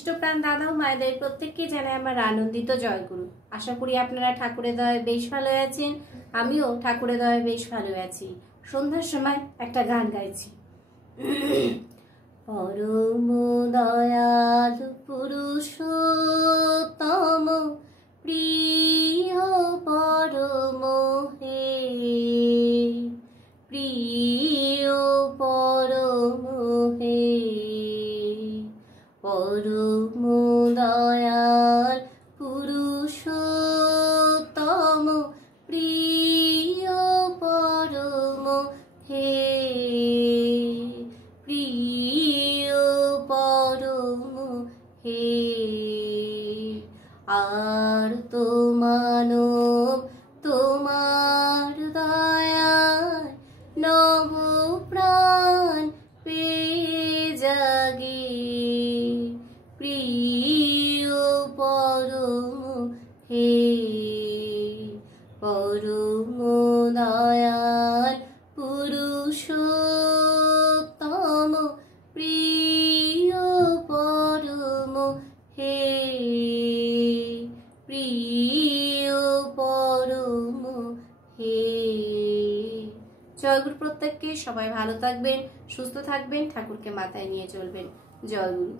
প্রাণ দাদা ও মায়েদের প্রত্যেককে জানাই আমার আনন্দিত জয়গুরু। আশা করি আপনারা ঠাকুরের দয়ায় বেশ ভালো আছেন। আমিও ঠাকুরের দয়ায় বেশ ভালো আছি। সন্ধ্যার সময় একটা গান গাইছি। পরম দয়ালু পুরুষোত্তম প্রিয় পরম হে, প্রিয় পরম হে, পরম দয়াল পুরুষোত্তম প্রিয় পরম হে, প্রিয় পরম হে। আর তো মানব তোমার দয়ায় নব প্রাণ পেয়ে জাগে, প্রিয় পরম হে, পরম দয়াল পুরুষোত্তম প্রিয় পরম হে, প্রিয় পরম হে। জয়গুরু। প্রত্যেককে সবাই ভালো থাকবেন, সুস্থ থাকবেন, ঠাকুরকে মাথায় নিয়ে চলবেন। জয়গুরু।